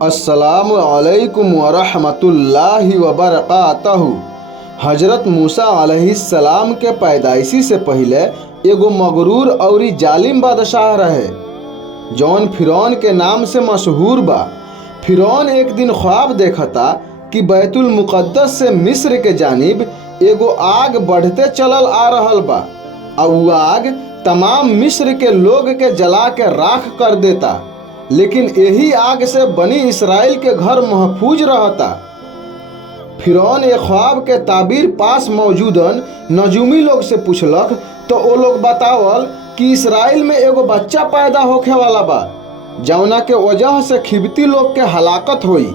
अस्सलामु अलैकुम वरहमतुल्लाहि वबरकातहू। हजरत मूसा अलैहिस्सलाम के पैदाइशी से पहिले एगो मगरूर अउरी जालिम बादशाह रहे जौन फिरौन के नाम से मशहूर बा। फिरौन एक दिन ख्वाब देखता कि बैतुल मुक़द्दस से मिस्र के जानिब एगो आग बढ़ते चलल आ रहल बा और उ आग तमाम मिस्र के लोग के जला के राख कर देता, लेकिन यही आग से बनी इसराइल के घर महफूज रहता। फिरौन ये ख्वाब के ताबीर पास मौजूदन नजूमी लोग से पूछलक तो वो लोग बतावल कि इसराइल में एगो बच्चा पैदा होखे वाला बा जौना के वजह से खिबती लोग के हलाकत होई।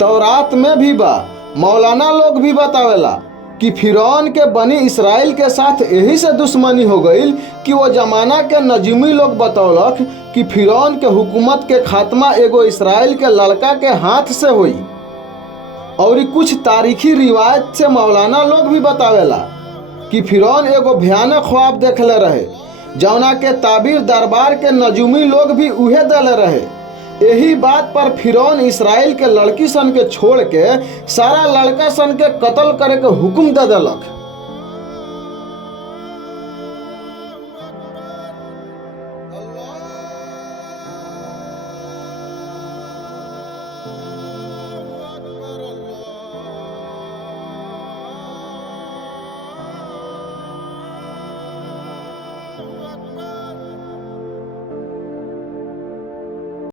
तौरात में भी बा, मौलाना लोग भी बतावेला कि फिरौन के बनी इसराइल के साथ यही से दुश्मनी हो गई कि वो जमाना के नजूमी लोग बतौलक कि फिरौन के हुकूमत के खात्मा एगो इसराइल के लड़का के हाथ से हुई। और कुछ तारीखी रिवायत से मौलाना लोग भी बतावेला कि फिरौन एगो भयानक ख्वाब देखले रहे जौना के ताबीर दरबार के नजूमी लोग भी उहे दले रहे। यही बात पर फिरौन इसराइल के लड़की सन के छोड़ के सारा लड़का सन के कत्ल करे के हुक्म दे देलक।